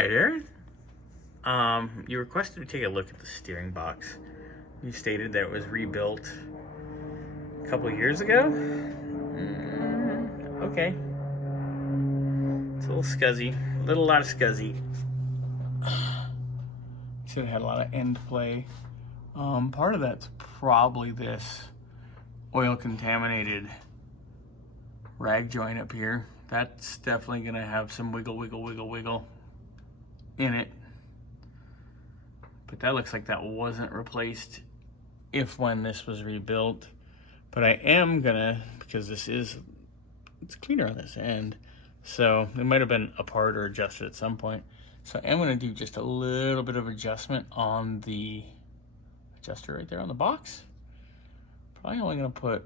right, Aaron. You requested to take a look at the steering box. You stated that it was rebuilt a couple of years ago. Okay. It's a little scuzzy. A lot of scuzzy. Should have had a lot of end play. Part of that's probably this oil contaminated rag joint up here. That's definitely gonna have some wiggle in it. But that looks like that wasn't replaced when this was rebuilt. But I am gonna, because it's cleaner on this end, so it might have been apart or adjusted at some point. So I am gonna do just a little bit of adjustment on the adjuster right there on the box. Probably only gonna put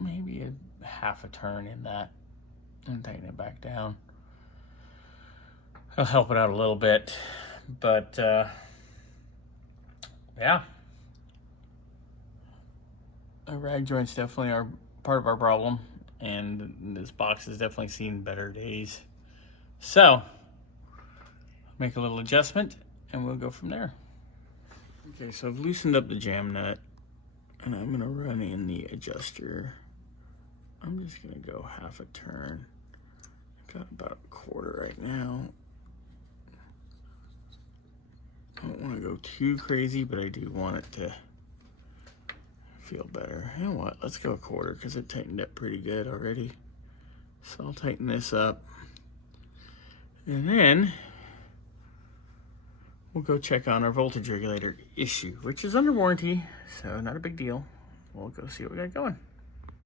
maybe a half a turn in that and tighten it back down. It'll help it out a little bit, but yeah. Our rag joints definitely are part of our problem, and this box has definitely seen better days. So, make a little adjustment, and we'll go from there. Okay, so I've loosened up the jam nut, and I'm gonna run in the adjuster. I'm just gonna go half a turn. Got about a quarter right now. I don't want to go too crazy, but I do want it to feel better. You know what? Let's go a quarter because it tightened up pretty good already. So I'll tighten this up. And then we'll go check on our voltage regulator issue, which is under warranty, so not a big deal. We'll go see what we got going.